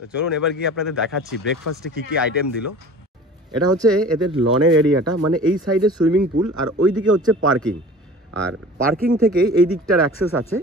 তো চলুন এবার গিয়ে আপনাদের দেখাচ্ছি ব্রেকফাস্টে কি কি আইটেম দিল। এটা হচ্ছে এদের লনের এরিয়াটা, মানে এই সাইডে সুইমিং পুল আর ওই দিকে হচ্ছে পার্কিং, আর পার্কিং থেকে এই দিকটার অ্যাক্সেস আছে।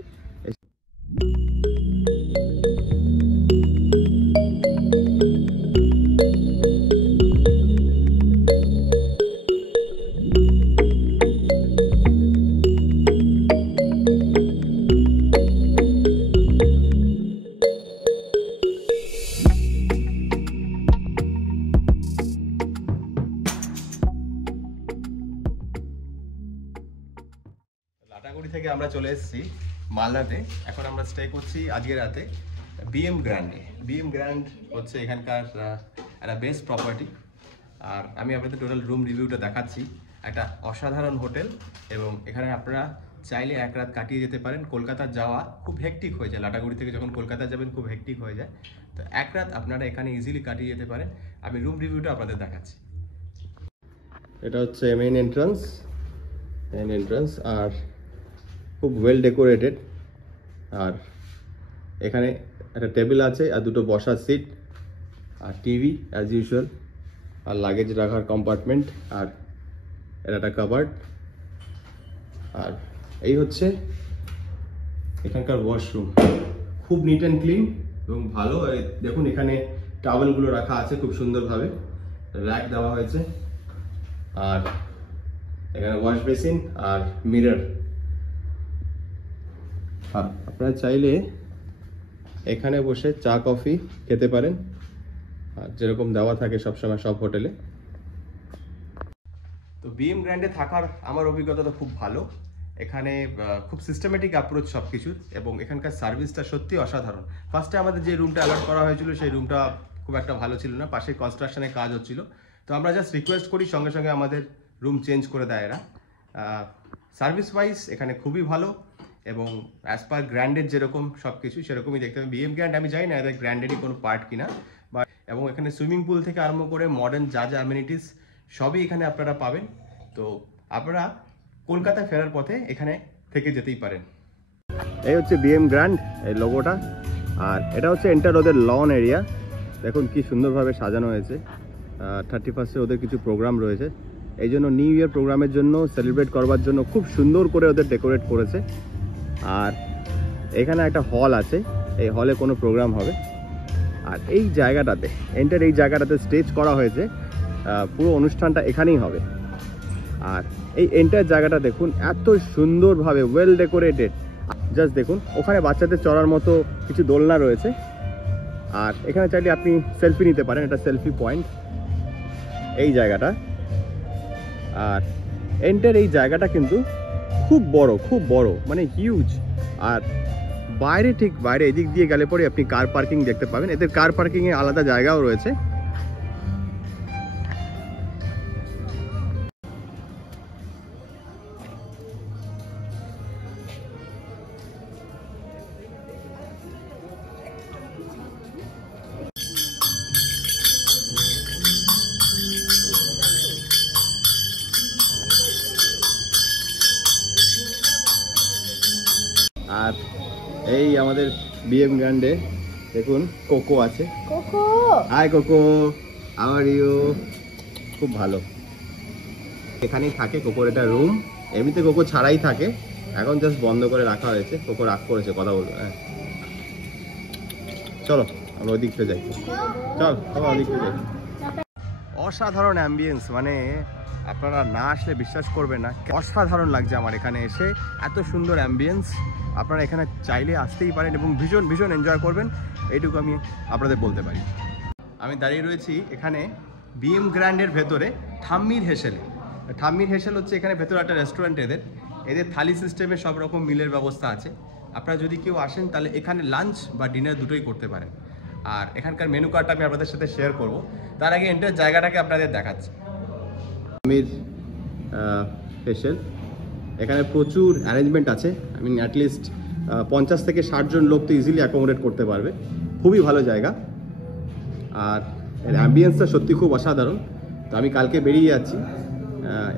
লাটাগুড়ি থেকে আমরা চলে এসেছি মালদাতে। এখন আমরা স্টে করছি আজকে রাতে বিএম গ্র্যান্ডে। বিএম গ্র্যান্ড হচ্ছে এখানকার একটা বেস্ট প্রপার্টি, আর আমি আপনাদের টোটাল রুম রিভিউটা দেখাচ্ছি। একটা অসাধারণ হোটেল, এবং এখানে আপনারা চাইলে এক রাত কাটিয়ে যেতে পারেন। কলকাতা যাওয়া খুব হেক্টিক হয়ে যায়, লাটাগুড়ি থেকে যখন কলকাতা যাবেন খুব হেক্টিক হয়ে যায়, তো এক রাত আপনারা এখানে ইজিলি কাটিয়ে যেতে পারেন। আমি রুম রিভিউটা আপনাদের দেখাচ্ছি। এটা হচ্ছে মেইন এন্ট্রান্স, আর খুব ওয়েল ডেকোরেটেড। আর এখানে একটা টেবিল আছে আর দুটো বসার সিট, আর টিভি অ্যাজ ইউজুয়াল, আর লাগেজ রাখার কম্পার্টমেন্ট, আর এটা একটা কাবার্ড। আর এই হচ্ছে এখানকার ওয়াশরুম, খুব নিট অ্যান্ড ক্লিন এবং ভালো। দেখুন এখানে টাওয়েলগুলো রাখা আছে খুব সুন্দরভাবে, র্যাক দেওয়া হয়েছে। আর এখানে ওয়াশ বেসিন আর মিরর। আর আপনারা চাইলে এখানে বসে চা কফি খেতে পারেন, আর যেরকম দেওয়া থাকে সবসময় সব হোটেলে। তো বিএম গ্র্যান্ডে থাকার আমার অভিজ্ঞতা তো খুব ভালো। এখানে খুব সিস্টেমেটিক অ্যাপ্রোচ সব কিছুর, এবং এখানকার সার্ভিসটা সত্যি অসাধারণ। ফার্স্টে আমাদের যে রুমটা অ্যালট করা হয়েছিল সেই রুমটা খুব একটা ভালো ছিল না, পাশে কনস্ট্রাকশনের কাজ হচ্ছিল। তো আমরা জাস্ট রিকোয়েস্ট করি, সঙ্গে সঙ্গে আমাদের রুম চেঞ্জ করে দেয় এরা। সার্ভিস ওয়াইজ এখানে খুবই ভালো, এবং অ্যাজ পার গ্র্যান্ডের যেরকম সব কিছু সেরকমই দেখতে পাবেন। বিএম গ্র্যান্ড আমি জানি না এদের গ্র্যান্ডেরই কোনো পার্ট কিনা, বাট এবং এখানে সুইমিং পুল থেকে আরম্ভ করে মডার্ন যা যা অ্যামিনিটিস সবই এখানে আপনারা পাবেন। তো আপনারা কলকাতায় ফেরার পথে এখানে থেকে যেতেই পারেন। এই হচ্ছে বিএম গ্র্যান্ড, এই লোগোটা। আর এটা হচ্ছে এন্টার ওদের লন এরিয়া। দেখুন কি সুন্দরভাবে সাজানো হয়েছে। 31 ওদের কিছু প্রোগ্রাম রয়েছে, এই জন্য নিউ ইয়ার প্রোগ্রামের জন্য সেলিব্রেট করবার জন্য খুব সুন্দর করে ওদের ডেকোরেট করেছে। আর এখানে একটা হল আছে, এই হলে কোনো প্রোগ্রাম হবে। আর এই জায়গাটাতে এই জায়গাটাতে স্টেজ করা হয়েছে, পুরো অনুষ্ঠানটা এখানেই হবে। আর এই এন্টার জায়গাটা দেখুন এত সুন্দরভাবে ওয়েল ডেকোরেটেড। জাস্ট দেখুন ওখানে বাচ্চাদের চড়ার মতো কিছু দোলনা রয়েছে, আর এখানে চাইলে আপনি সেলফি নিতে পারেন, এটা সেলফি পয়েন্ট এই জায়গাটা। আর এই জায়গাটা কিন্তু খুব বড়, মানে হিউজ। আর ঠিক বাইরে এদিক দিয়ে গেলে পরে আপনি কার পার্কিং দেখতে পাবেন। এদের কার পার্কিংয়ে আলাদা জায়গাও রয়েছে। আর এই আমাদের বিএম গ্র্যান্ডে দেখুন কোকো আছে। Hi Coco, how are you? খুব ভালো, এখানেই থাকে কোকোর এটা রুম। এমনিতে কোকো ছাড়াই থাকে, এখন জাস্ট বন্ধ করে রাখা হয়েছে। কোকো রাগ করেছে, কথা বলবো। হ্যাঁ চলো আমরা ওই দিকটা যাই, চল ওই দিকটা যাই। অসাধারণ অ্যাম্বিয়েন্স, মানে আপনারা না আসলে বিশ্বাস করবেন না, অসাধারণ লাগছে আমার এখানে এসে। এত সুন্দর অ্যাম্বিয়েন্স, আপনারা এখানে চাইলে আসতেই পারেন এবং ভীষণ এনজয় করবেন, এইটুকু আমি আপনাদের বলতে পারি। আমি দাঁড়িয়ে রয়েছি এখানে বিএম গ্র্যান্ডের ভেতরে ঠাম্মির হেসেলে। ঠাম্মির হেসেল হচ্ছে এখানে ভেতরে একটা রেস্টুরেন্ট। এদের থালি সিস্টেমে সব রকম মিলের ব্যবস্থা আছে। আপনারা যদি কেউ আসেন তাহলে এখানে লাঞ্চ বা ডিনার দুটোই করতে পারেন। আর এখানকার মেনু কার্ডটা আমি আপনাদের সাথে শেয়ার করব, তার আগে এন্টার জায়গাটাকে আপনাদের দেখাচ্ছি। ঠাম্মির হেসেল, এখানে প্রচুর অ্যারেঞ্জমেন্ট আছে। অ্যাটলিস্ট 50 থেকে 60 জন লোক তো ইজিলি অ্যাকোমোডেট করতে পারবে। খুবই ভালো জায়গা, আর এর অ্যাম্বিয়েন্সটা সত্যি খুব অসাধারণ। তো আমি কালকে বেরিয়ে যাচ্ছি,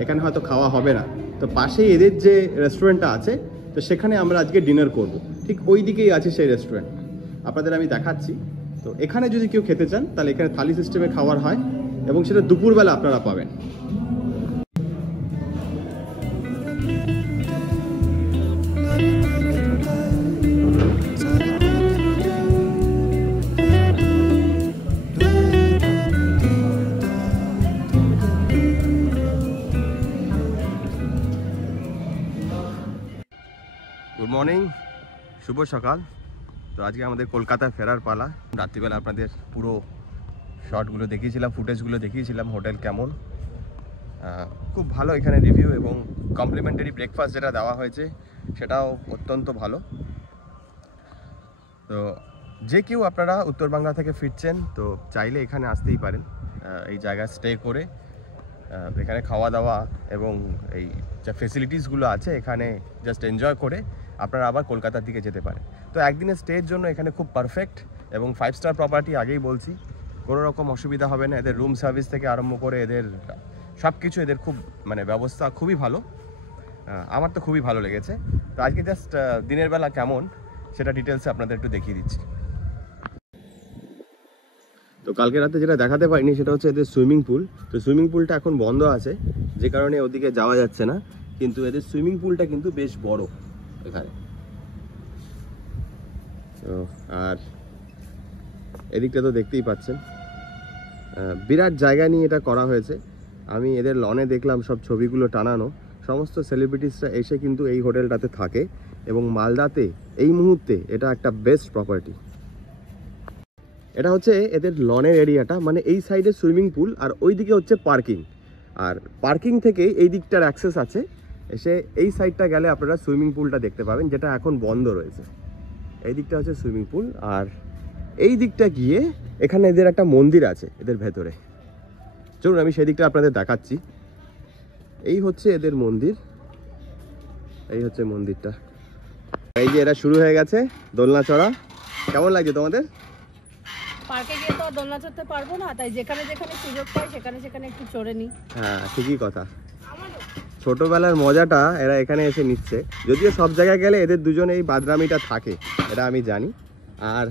এখানে হয়তো খাওয়া হবে না, তো পাশেই এদের যে রেস্টুরেন্টটা আছে তো সেখানে আমরা আজকে ডিনার করব। ঠিক ওই দিকেই আছে সেই রেস্টুরেন্ট, আপনাদের আমি দেখাচ্ছি। তো এখানে যদি কেউ খেতে চান তাহলে এখানে থালি সিস্টেমে খাবার হয় এবং সেটা দুপুরবেলা আপনারা পাবেন। গুড মর্নিং, শুভ সকাল। তো আজকে আমাদের কলকাতায় ফেরার পালা। রাত্রিবেলা আপনাদের পুরো শর্টগুলো দেখিয়েছিলাম, ফুটেজগুলো দেখিয়েছিলাম হোটেল কেমন। খুব ভালো এখানে রিভিউ, এবং কমপ্লিমেন্টারি ব্রেকফাস্ট যেটা দেওয়া হয়েছে সেটাও অত্যন্ত ভালো। তো যে কেউ আপনারা উত্তরবাংলা থেকে ফিরছেন তো চাইলে এখানে আসতেই পারেন, এই জায়গায় স্টে করে এখানে খাওয়া দাওয়া এবং এই যা ফেসিলিটিসগুলো আছে এখানে জাস্ট এনজয় করে আপনারা আবার কলকাতার দিকে যেতে পারেন। তো একদিনের স্টের জন্য এখানে খুব পারফেক্ট, এবং 5 স্টার প্রপার্টি। আগেই বলছি কোনো রকম অসুবিধা হবে না। এদের রুম সার্ভিস থেকে আরম্ভ করে এদের সব কিছু, এদের খুব মানে ব্যবস্থা খুবই ভালো। আমার তো খুবই ভালো লেগেছে। তো আজকে জাস্ট দিনের বেলা কেমন সেটা ডিটেলসে আপনাদের একটু দেখিয়ে দিচ্ছি। তো কালকে রাতে যেটা দেখাতে পারিনি সেটা হচ্ছে এদের সুইমিং পুল। তো সুইমিং পুলটা এখন বন্ধ আছে, যে কারণে ওদিকে যাওয়া যাচ্ছে না, কিন্তু এদের সুইমিং পুলটা কিন্তু বেশ বড় এখানে। তো আর এদিকটা তো দেখতেই পাচ্ছেন, বিরাট জায়গা নিয়ে এটা করা হয়েছে। আমি এদের লনে দেখলাম সব ছবিগুলো টানানো, সমস্ত সেলিব্রিটিসরা এসে কিন্তু এই হোটেলটাতে থাকে, এবং মালদাতে এই মুহূর্তে এটা একটা বেস্ট প্রপার্টি। এটা হচ্ছে এদের লনের এরিয়াটা, মানে এই সাইডে সুইমিং পুল আর ওই দিকে হচ্ছে পার্কিং। আর পার্কিং থেকে এই দিকটার অ্যাক্সেস আছে, এসে এই সাইডটা গেলে আপনারা সুইমিং পুলটা দেখতে পাবেন, যেটা এখন বন্ধ রয়েছে। এই দিকটা হচ্ছে সুইমিং পুল, আর এই দিকটা গিয়ে এখানে এদের একটা মন্দির আছে এদের ভেতরে। চলুন আমি সেই দিকটা আপনাদের দেখাচ্ছি। এই হচ্ছে এদের মন্দির, এই হচ্ছে মন্দিরটা। এই যে এরা শুরু হয়ে গেছে দোলনা চড়া। কেমন লাগছে তোমাদের? পার্কে গিয়ে তো দোলনা চড়তে পারবো না, তাই যেখানে যেখানে সুযোগ পাই সেখানে একটু চড়ে নিই। হ্যাঁ, ঠিকই কথা। ছোটবেলার মজাটা এরা এখানে এসে নিচ্ছে। যদিও সব জায়গায় গেলে এদের দুজনে এই বাদরামিটা থাকে, এটা আমি জানি। আর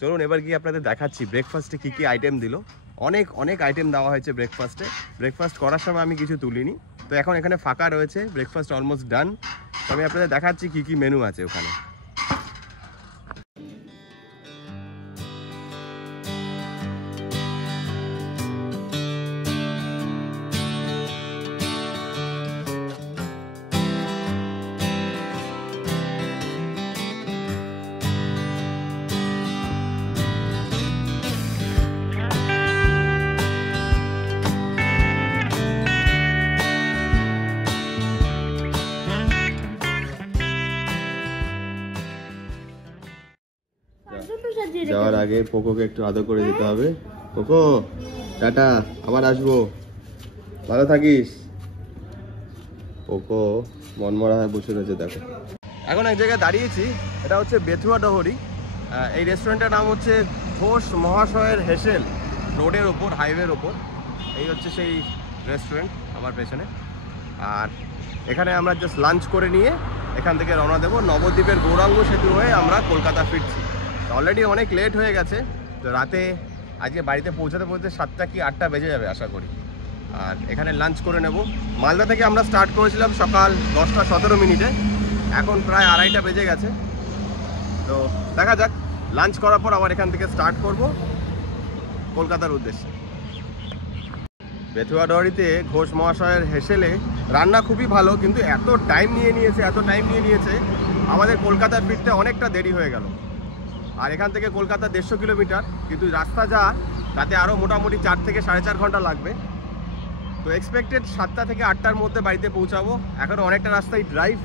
চলুন এবার গিয়ে আপনাদের দেখাচ্ছি ব্রেকফাস্টে কি কি আইটেম দিল। অনেক অনেক আইটেম দেওয়া হয়েছে ব্রেকফাস্টে। ব্রেকফাস্ট করার সময় আমি কিছু তুলিনি, তো এখন এখানে ফাঁকা রয়েছে, ব্রেকফাস্ট অলমোস্ট ডান। তো আমি আপনাদের দেখাচ্ছি কি কি মেনু আছে ওখানে। যাওয়ার আগে পোকোকে একটু আদর করে দিতে হবে। পোকো টাটা, আবার আসবো, ভালো থাকিস। পোকো মনমরা হয়ে বসে রয়েছে, দেখো। এখন এক জায়গায় দাঁড়িয়েছি, এটা হচ্ছে বেথুয়া ডহরি। এই রেস্টুরেন্টের নাম হচ্ছে ঘোষ মহাশয়ের হেসেল, রোডের ওপর, হাইওয়ের ওপর। এই হচ্ছে সেই রেস্টুরেন্ট আমার পেছনে। আর এখানে আমরা জাস্ট লাঞ্চ করে নিয়ে এখান থেকে রওনা দেবো। নবদ্বীপের গৌরাঙ্গ সেতু হয়ে আমরা কলকাতা ফিরছি। অলরেডি অনেক লেট হয়ে গেছে, তো রাতে আজকে বাড়িতে পৌঁছাতে 7টা কি 8টা বেজে যাবে আশা করি। আর এখানে লাঞ্চ করে নেব। মালদা থেকে আমরা স্টার্ট করেছিলাম সকাল 10টা 17 মিনিটে, এখন প্রায় 2:30টা বেজে গেছে। তো দেখা যাক, লাঞ্চ করার পর আবার এখান থেকে স্টার্ট করব কলকাতার উদ্দেশ্যে। বেথুয়া ডহরিতে ঘোষ মহাশয়ের হেসেলে রান্না খুবই ভালো, কিন্তু এত টাইম নিয়ে নিয়েছে আমাদের কলকাতা ফিরতে অনেকটা দেরি হয়ে গেল। আর এখান থেকে কলকাতা 150 কিলোমিটার, কিন্তু রাস্তা যা, তাতে আরও মোটামুটি 4 থেকে 4.5 ঘন্টা লাগবে। তো এক্সপেক্টেড 7টা থেকে 8টার মধ্যে বাড়িতে পৌঁছাবো। এখনও অনেকটা রাস্তায় ড্রাইভ,